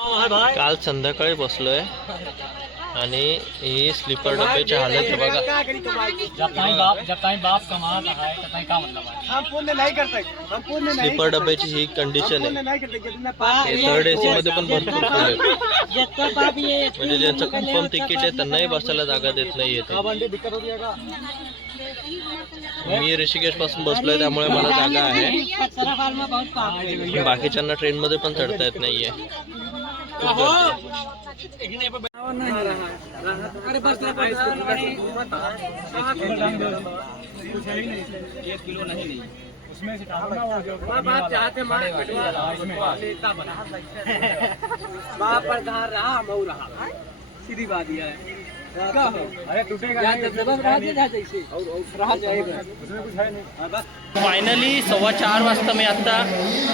काल संध्याकाळी बसलोय आणि ही स्लीपर डब्याची हालत आहे बघा. स्लीपर डब्याची ही कंडिशन आहे. थर्ड एसी मध्ये पण भरपूर फुल आहे. म्हणजे ज्यांचं कन्फर्म तिकीट आहे त्यांनाही बसायला जागा देत नाही येते. मी ऋषिकेश पासून बसलोय त्यामुळे मला जागा आहे. बाकीच्यांना ट्रेन मध्ये पण चढता येत नाहीये. सीधी बात है। फायनली 4:15 वाजता मी आता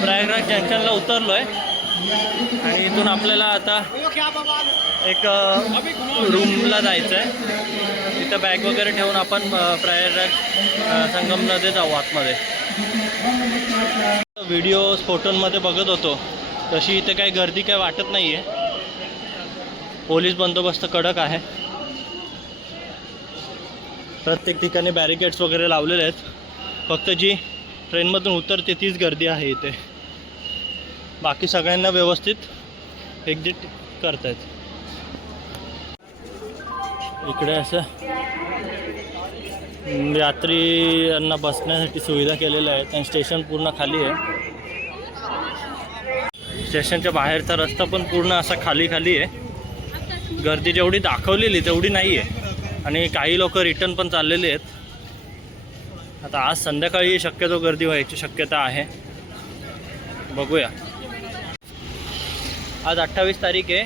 प्रयागराज जंक्शनला उतरलोय आणि इथून आपल्याला आता एक रूमला जायचं आहे. तिथं बॅग वगैरे ठेवून आपण प्रयागराज संगममध्ये जाऊ आतमध्ये. व्हिडिओज फोटोंमध्ये बघत होतो तशी इथे काही गर्दी काही वाटत नाही आहे. पोलीस बंदोबस्त कडक आहे. प्रत्येक ठिकाणी बॅरिकेड्स वगैरे लावलेले आहेत. फक्त जी ट्रेनमधून उतरते तीच गर्दी आहे इथे. बाकी सगळ्यांना व्यवस्थित एक्झिट करतायत. इकडे असं यात्रींना बसण्यासाठी सुविधा केलेल्या आहेत आणि स्टेशन पूर्ण खाली आहे. स्टेशनच्या बाहेरचा रस्ता पण पूर्ण असा खाली आहे. गर्दी जेवढी दाखवलेली तेवढी नाही आहे आणि काही लोक रिटर्न पण चाललेले आहेत. आता आज संध्याकाळी शक्यतो गर्दी व्हायची शक्यता आहे. बघूया. आज 28 तारीख आहे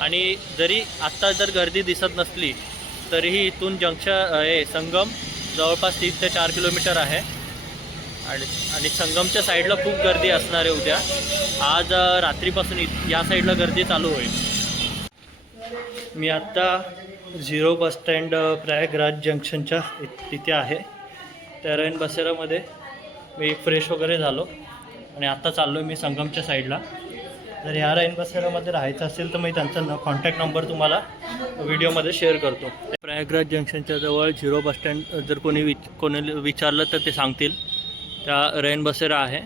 आणि जरी आत्ता जर गर्दी दिसत नसली तरीही इथून संगम जवळपास 3 ते 4 किलोमीटर आहे आणि संगमच्या साईडला खूप गर्दी असणार आहे उद्या. आज रात्रीपासून या साईडला गर्दी चालू होईल. मी आत्ता 0 बस स्टँड प्रयागराज जंक्शनच्या तिथे आहे. त्या रैन बसेरामध्ये मी फ्रेश वगैरे झालो आणि आत्ता चाललो आहे मी संगमच्या साईडला. जर ह्या रैन बसेरामध्ये राहायचं असेल तर मी त्यांचा कॉन्टॅक्ट नंबर तुम्हाला व्हिडिओमध्ये शेअर करतो. प्रयागराज जंक्शनच्या जवळ 0 बस स्टँड जर कोणी विचारलं तर ते सांगतील. त्या रैन बसेरा आहे.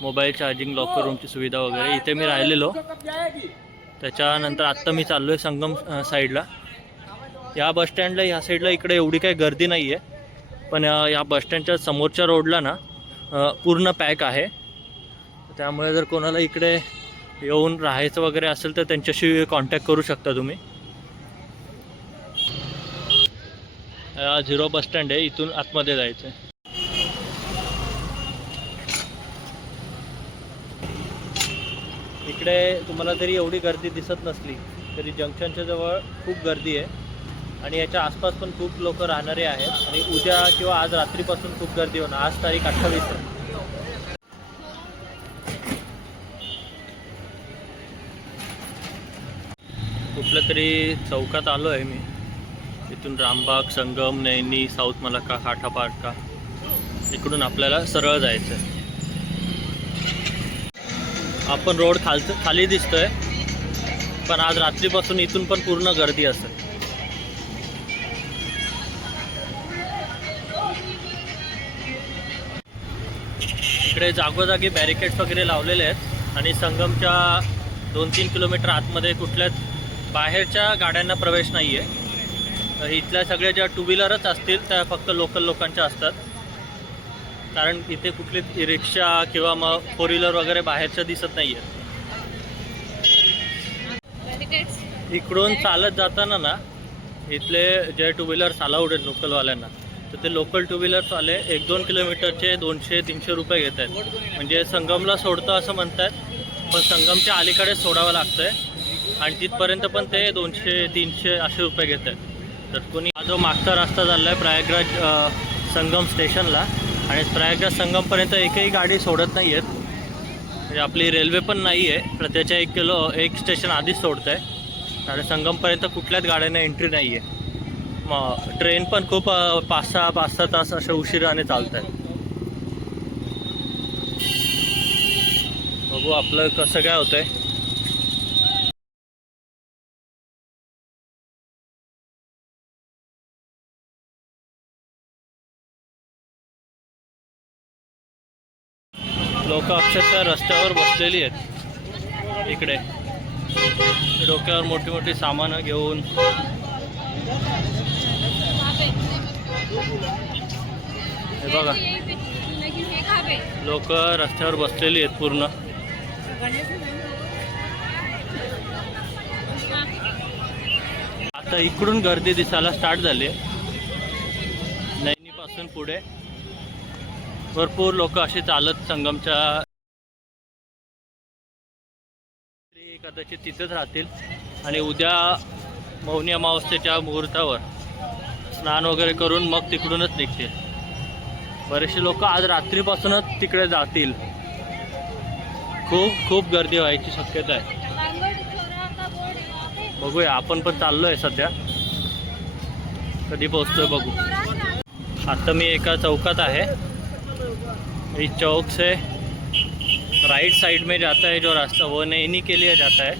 मोबाईल चार्जिंग लॉकर रूमची सुविधा वगैरे. इथे मी राहिलेलो. त्याच्यानंतर आत्ता मी चाललो आहे संगम साईडला. या बसस्टँडला ह्या साईडला इकडे एवढी काही गर्दी नाही आहे पण या बसस्टँडच्या समोरच्या रोडला ना पूर्ण पॅक आहे. त्यामुळे जर कोणाला इकडे येऊन राहायचं वगैरे असेल तर त्यांच्याशी कॉन्टॅक्ट करू शकता तुम्ही. 0 बस स्टँड आहे. इथून आतमध्ये जायचं आहे. इकडे तुम्हाला जरी एवढी गर्दी दिसत नसली तरी जंक्शनच्या जवळ खूप गर्दी आहे आणि याच्या आसपास पण खूप लोक राहणारे आहेत आणि उद्या किंवा आज रात्रीपासून खूप गर्दी होणार. आज तारीख 28 आहे. कुठल्या तरी चौकात आलो आहे मी. इथून रामबाग, संगम, नैनी, साऊथ मलक्का, काठापाडका इकडून आपल्याला सरळ जायचं आहे. आपण रोड खाली दिसतोय पण आज रात्रीपासून इथून पण पूर्ण गर्दी असेल. इकडे जागोजागी बॅरिकेड्स वगैरे लावलेले आहेत आणि संगमच्या 2-3 किलोमीटर आतमध्ये कुठल्याच बाहेरच्या गाड्यांना प्रवेश नाही आहे. इथल्या सगळ्या ज्या 2 व्हीलरच असतील त्या फक्त लोकल लोकांच्या असतात. कारण इथे कुठली रिक्षा किंवा मग 4 व्हीलर वगैरे बाहेरच्या दिसत नाही आहेत. इकडून चालत जाताना ना इथले जे 2 व्हीलर्स अलाउड आहेत लोकलवाल्यांना तर ते लोकल 2 व्हीलर्सवाले 1-2 किलोमीटरचे 200-300 रुपये घेत आहेत. म्हणजे संगमला सोडतं असं म्हणतात पण संगमच्या अलीकडे सोडावं लागतं आहे आणि तिथपर्यंत पण ते 200-300 असे रुपये घेत आहेत. तर कोणी हा जो मागचा रस्ता चालला आहे प्रयागराज संगम स्टेशनला आणि प्रयागराज संगमपर्यंत एकही गाडी सोडत नाही आहेत. म्हणजे आपली रेल्वे पण नाही आहे. प्रत्येच्या 1 स्टेशन आधीच सोडत आहे आणि संगमपर्यंत कुठल्याच गाड्यांना एंट्री नाही आहे. मग ट्रेन पण खूप 5-6 तास अशा उशिराने चालत आहेत. बघू आपलं कसं काय होतंय. लोक अक्षरशः रस्त्यावर बसलेली आहेत. इकडे डोक्यावर मोठी मोठी सामानं घेऊन हे बघा लोक रस्त्यावर बसलेली आहेत पूर्ण. आता इकडून गर्दी दिसायला स्टार्ट झाली आहे. नैनीपासून पुढे भरपूर लोक असे चालत संगमच्या कदाचित तिथेच राहतील आणि उद्या मौनी अमावस्येच्या मुहूर्तावर स्नान वगैरे करून मग तिकडूनच निघतील. बरेचसे लोक आज रात्रीपासूनच तिकडे जातील. खूप गर्दी व्हायची शक्यता आहे. बघूया, आपण पण चाललोय सध्या, कधी पोहोचतोय बघू. आता मी एका चौकात आहे. इस चौक से राइट साइड में जाता है जो रास्ता, वो नैनी के लिए जाता है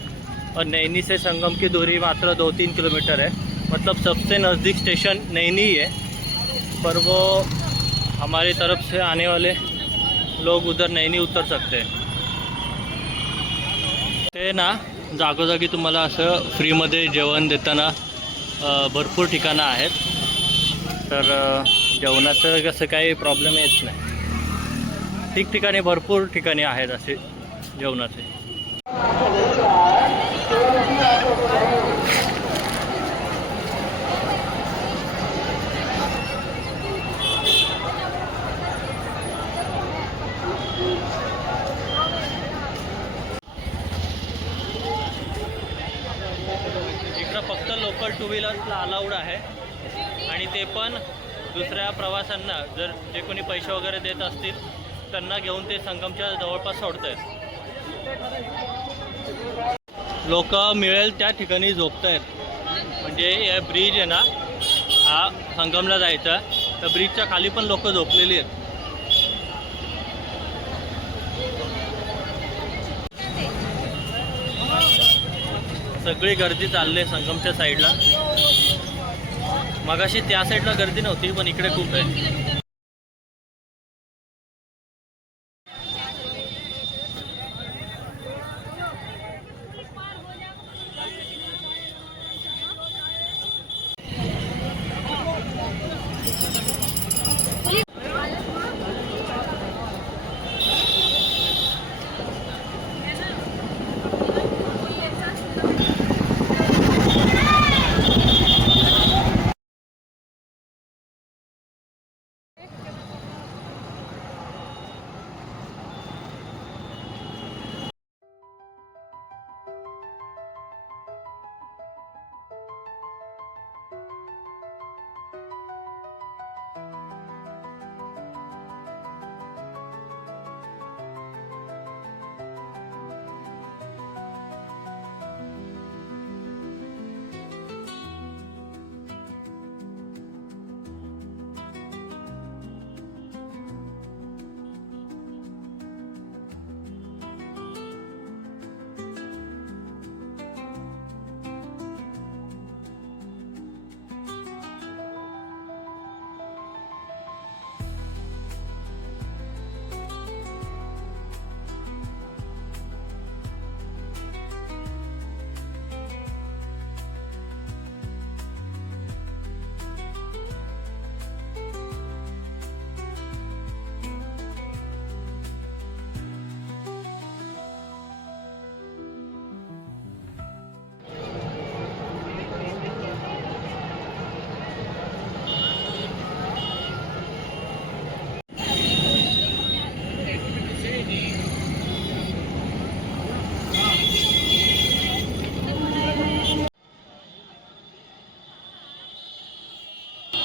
और नैनी से संगम की दूरी मात्र 2-3 किलोमीटर है. मतलब सबसे नज़दीक स्टेशन नैनी ही है, पर वो हमारी तरफ से आने वाले लोग उधर नैनी उतर सकते हैं. ते ना जागोजागी तुम्हाला असं फ्रीमध्ये जेवण देताना भरपूर ठिकाणं आहेत. तर जेवणाचं कसं काही प्रॉब्लेम येत नाही. ठिकठिकाणी भरपूर ठिकाणी आहेत असे जेवणाचे. इकडं फक्त लोकल टू व्हीलर्सला अलाउड आहे आणि ते पण दुसऱ्या प्रवाशांना, जर जे कोणी पैसे वगैरे देत असतील त्यांना घेऊन ते संगमच्या जवळपास सोडत आहेत. लोक मिळेल त्या ठिकाणी झोपत आहेत. म्हणजे या ब्रिज आहे ना, हा संगमला जायचा, त्या ब्रिजच्या खाली पण लोक झोपलेली आहेत. सगळी गर्दी चालली आहे संगमच्या साईडला. मगाशी त्या साईडला गर्दी नव्हती, पण इकडे खूप आहे.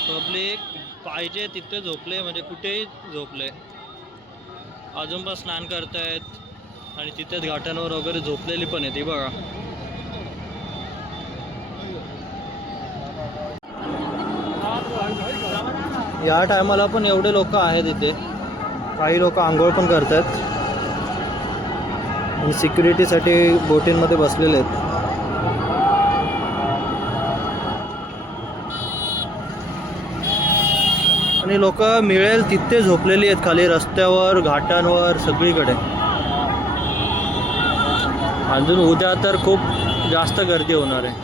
पब्लिक पाहिजे तिथे झोपले, म्हणजे कुठेही झोपले. अजून पण स्नान करतायत आणि तिथेच घाटांवर वगैरे झोपलेली पण आहे ती बघा. या टायमाला पण एवढे लोक आहेत इथे. काही लोक आंघोळ पण करतात. आणि सिक्युरिटीसाठी बोटींमध्ये बसलेले आहेत. आणि लोक मिळेल तिथे झोपलेली आहेत, खाली रस्त्यावर, घाटांवर, सगळीकडे. अजून उद्या तर खूप जास्त गर्दी होणार आहे.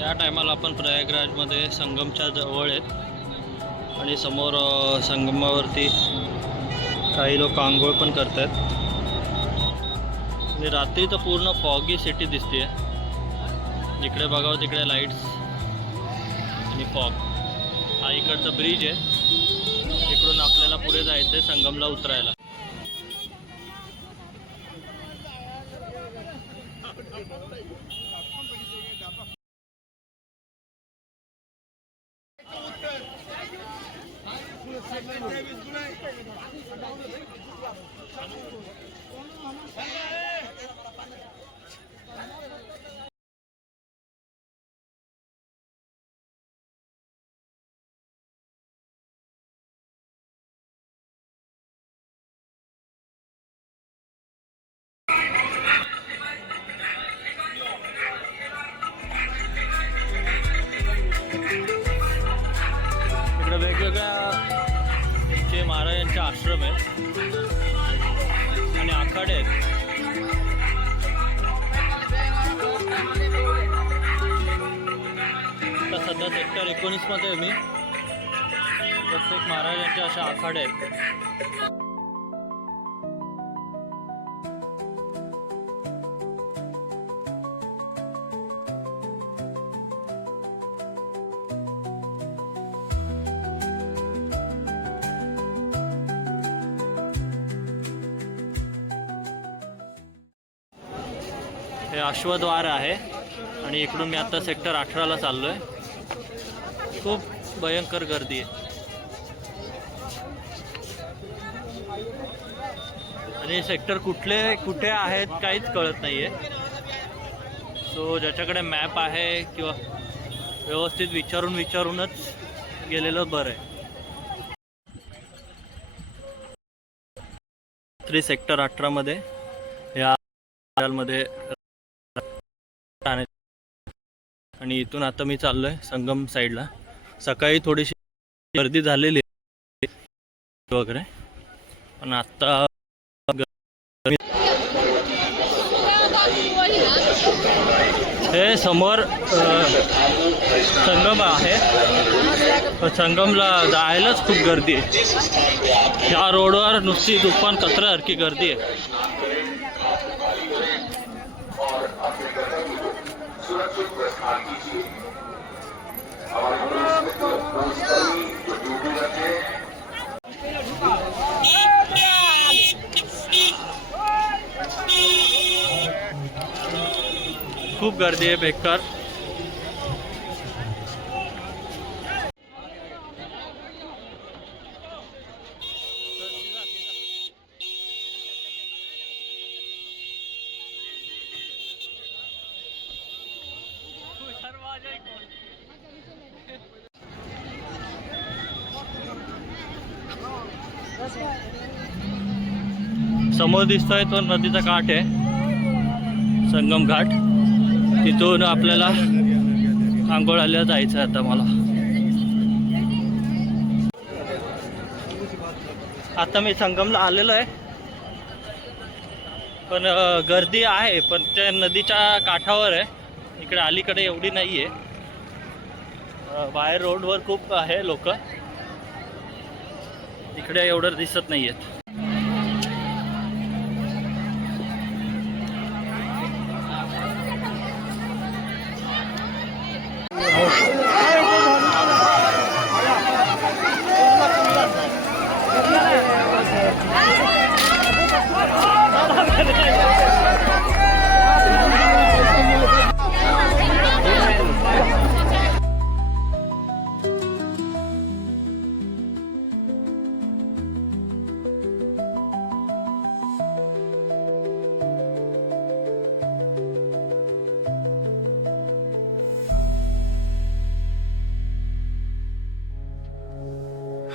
या टायमाला आपण प्रयागराजमध्ये संगमच्या जवळ आहेत आणि समोर संगमावरती काही लोक आंघोळ पण करत आहेत. आणि रात्री तर पूर्ण फॉगी सिटी दिसते. जिकडे बघावं तिकडे लाईट्स आणि फॉग. हा इकडचा ब्रिज आहे, इकडून आपल्याला पुढे जायचं आहे संगमला उतरायला. इकडे वेगवेगळ्या त्यांचे महाराजांचे आश्रम आहेत आणि आखाडे आहेत. आता सध्या सेक्टर 19 मध्ये मी प्रत्येक महाराजांचे असे आखाडे आहेत. हे अश्वद्वार आहे आणि इकडून मी आता सेक्टर 18ला चाललो आहे. खूप भयंकर गर्दी आहे आणि सेक्टर कुठे आहेत काहीच कळत नाही आहे. सो ज्याच्याकडे मॅप आहे किंवा व्यवस्थित विचारूनच गेलेलं बरं आहे. सेक्टर 18मध्ये या मध्ये आणि इथून आता मी चाललोय संगम साईडला. सकाळी थोडीशी गर्दी झालेली वगैरे, पण आता हे समोर संगम आहे. संगमला जायलाच खूप गर्दी आहे. या रोडवर नुसती तुफान कचऱ्यासारखी गर्दी आहे. खूप गर्दी आहे बेकार. समोर दिसतोय तो नदीचा घाट आहे, संगम घाट. तिथून आपल्याला आंघोळाला जायचं आहे आता मला. आता मी संगमला आलेलो आहे, पण गर्दी आहे, पण त्या नदीच्या काठावर आहे. इकडे अलीकडे एवढी नाही आहे. बाहेर रोडवर खूप आहे लोक, इकडे एवढं दिसत नाही आहेत.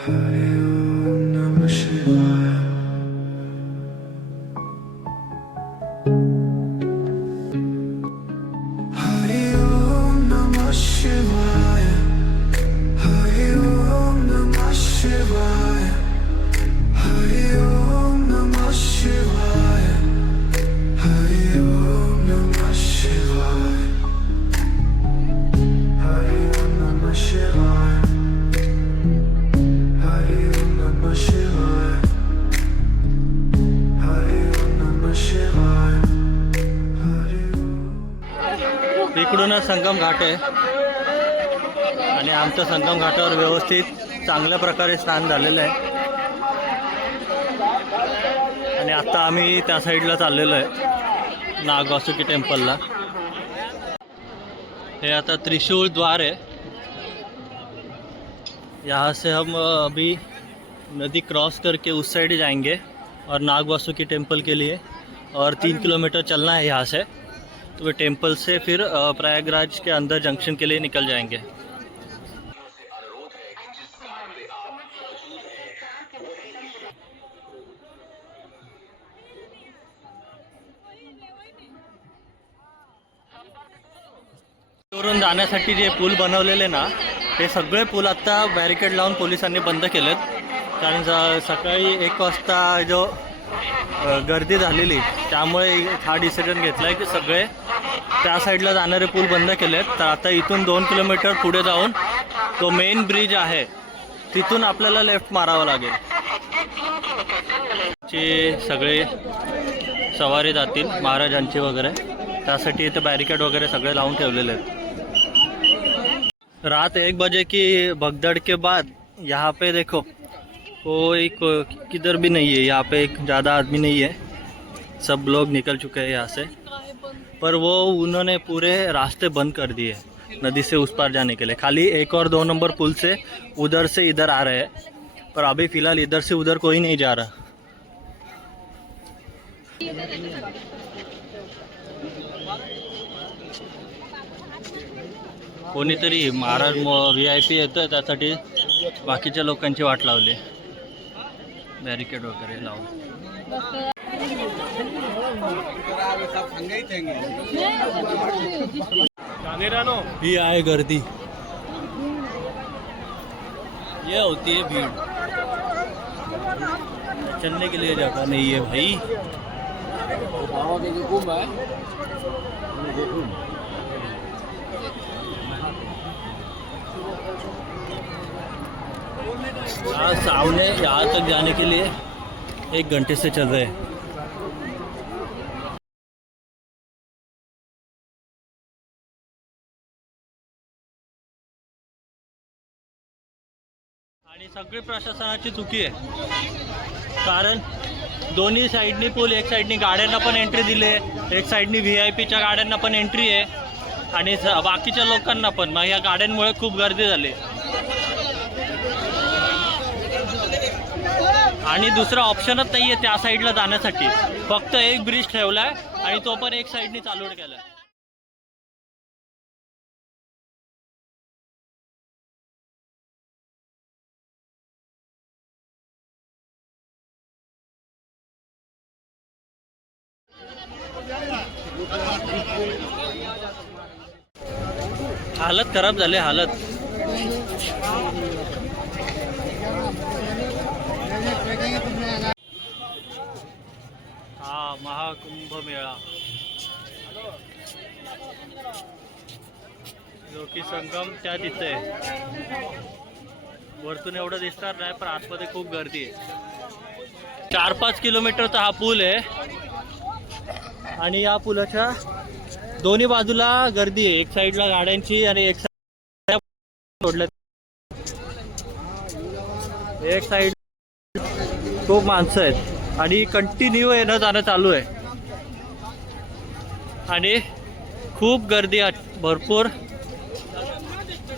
Hari Om Namah Shivaya. Sangam Ghat आहे आणि आमचं संगम घाटावर व्यवस्थित चांगल्या प्रकारे स्नान झालेलं आहे आणि आता आम्ही त्या साईडला चाललेलो आहे नागवासुकी टेम्पलला। हे आता त्रिशूल द्वार है, यहाँ से हम अभी नदी क्रॉस करके उस साइड जाएंगे और नागवासुकी टेम्पल के लिए, और 3 किलोमीटर चलना है यहाँ से। तो वे टेम्पल से फिर प्रयागराज के अंदर जंक्शन के लिए निकल जाएंगे। वरून जाण्यासाठी जे पूल बनवलेले ना ते सगळे पूल आता बॅरिकेड लावून पोलिसांनी बंद केलेत, कारण सकाळी 1 वाजता जो गर्दी झालेली त्यामुळे हा डिसिजन घेतला आहे की सगळे त्या साईडला जाणारे पूल बंद केलेत। तर आता इथून 2 किलोमीटर पुढे जाऊन तो मेन ब्रिज आहे तिथून आपल्याला लेफ्ट मारावं लागेल। चे सगळे सवारी जातील महाराजांची वगैरे, त्यासाठी इथे बॅरिकेड वगैरे सगळे लावून ठेवलेले आहेत। रात 1 बजे की भगदड़ के बाद यहाँ पे देखो कोई किधर भी नहीं है, यहाँ पे एक ज़्यादा आदमी नहीं है, सब लोग निकल चुके हैं यहाँ से। पर वो उन्होंने पूरे रास्ते बंद कर दिए नदी से उस पार जाने के लिए, खाली 1 और 2 नंबर पुल से उधर से इधर आ रहे हैं, पर अभी फ़िलहाल इधर से उधर कोई नहीं जा रहा। कोणीतरी महाराज VIP येतोय त्यासाठी बाकीच्या लोकांची वाट लावली, बॅरिकेड वगैरे लावून। ये आए गर्दी, ये होती है भीड़, चलने के लिए जगह नहीं है भाई। सामने यहाँ तक जाने के लिए 1 घंटे से चल रहे हैं। आणि सगळी प्रशासनाची चुकी आहे, कारण दोन्ही साईडनी पूल, एक साईडनी गाड्यांना पण एंट्री दिले, एक साईडनी VIP च्या गाड्यांना पण एंट्री आहे आणि बाकीच्या लोकांना पण। मग या गाड्यांमुळे खूप गर्दी झाली आणि दुसरा ऑप्शनच नाही आहे त्या साईडला जाण्यासाठी, फक्त एक ब्रिज ठेवला आहे आणि तो पण एक साईडनी चालू केला आहे। हालत खराब झाली, हालत। हा महाकुंभ मेळा जो की संगम त्या तिथे वरतून एवढं दिसणार नाही, पण आतमध्ये खूप गर्दी आहे। 4-5 किलोमीटरचा हा पूल आहे आणि या पुलाच्या दोन्ही बाजूला गर्दी आहे, एक साईडला गाड्यांची आणि एक साईड सोडलं, एक साईड खूप माणसं आहेत आणि कंटिन्यू येणं जाणं चालू आहे आणि खूप गर्दी आहे भरपूर।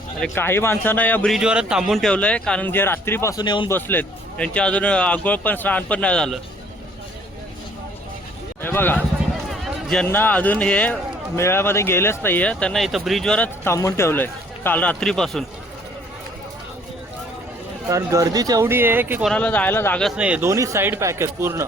आणि काही माणसांना या ब्रिजवरच थांबून ठेवलं आहे, कारण जे रात्रीपासून येऊन बसलेत त्यांचे अजून आंघोळ पण स्नान पण नाही झालं। हे बघा, ज्यांना अजून हे मेळ्यामध्ये गेलेच नाही आहे त्यांना इथं ब्रिजवरच थांबून ठेवलं आहे काल रात्रीपासून, कारण गर्दीच एवढी आहे की कोणाला जायला जागाच नाही आहे, दोन्ही साईड पॅक आहेत पूर्ण।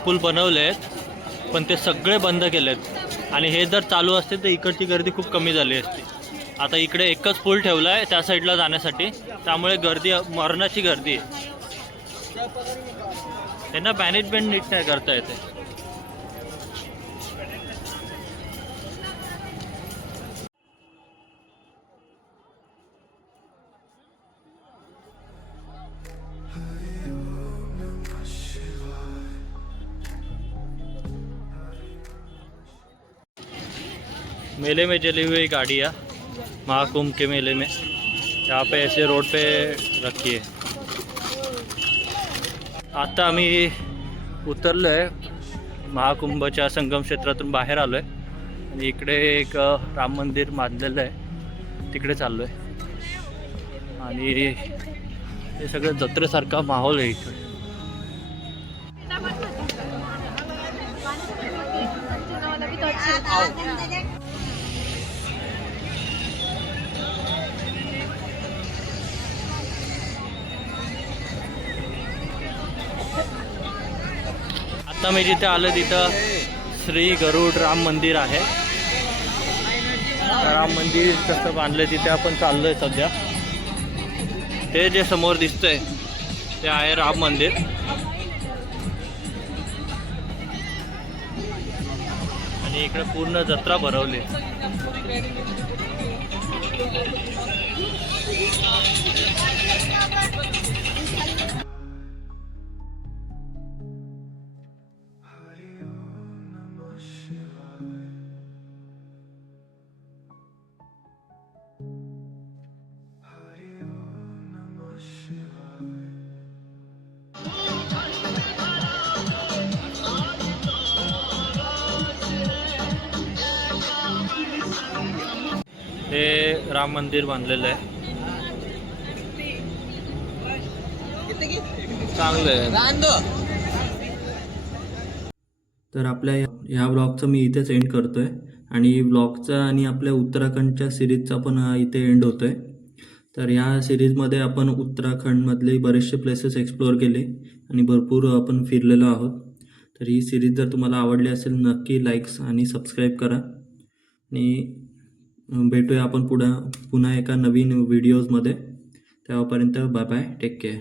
पूल बनवले आहेत पण ते सगळे बंद केलेत आणि हे जर चालू असते तर इकडची गर्दी खूप कमी झाली असती। आता इकडे एकच पूल ठेवला आहे त्या साईडला जाण्यासाठी, त्यामुळे गर्दी मरणाची गर्दी आहे। त्यांना मॅनेजमेंट नीट नाही करता येते. मेले में जली हुई गाड़ियाँ महाकुंभ के मेले में यहाँ पे ऐसे रोड पे रखी है. आता आम्ही उतरलो आहे महाकुंभच्या संगम क्षेत्रातून बाहेर आलो आहे आणि इकडे एक राम मंदिर बांधलेलं आहे तिकडे चाललो आहे. आणि हे सगळं जत्रेसारखा माहोल आहे इकडे. आता मी जिथे आलो तिथं श्री गरुड राम मंदिर आहे. राम मंदिर कसं बांधलं तिथे आपण चाललोय सध्या. ते जे समोर दिसतंय ते आहे राम मंदिर. आणि इकडे पूर्ण जत्रा भरवली. हे राम मंदिर बांधलेलं आहे. चांगलं आहे. तर आपल्या ह्या ब्लॉगचं मी इथेच एंड करतो आहे आणि ब्लॉगचा आणि आपल्या उत्तराखंडच्या सिरीजचा पण इथे एंड होतो आहे. तर ह्या सिरीजमध्ये आपण उत्तराखंडमधले बरेचसे प्लेसेस एक्सप्लोअर केले आणि भरपूर आपण फिरलेलो आहोत. तर ही सिरीज जर तुम्हाला आवडली असेल नक्की लाईक्स आणि सबस्क्राईब करा आणि भेटूया आपण पुन्हा एका नवीन व्हिडिओजमध्ये. तेव्हापर्यंत बाय बाय, टेक केअर.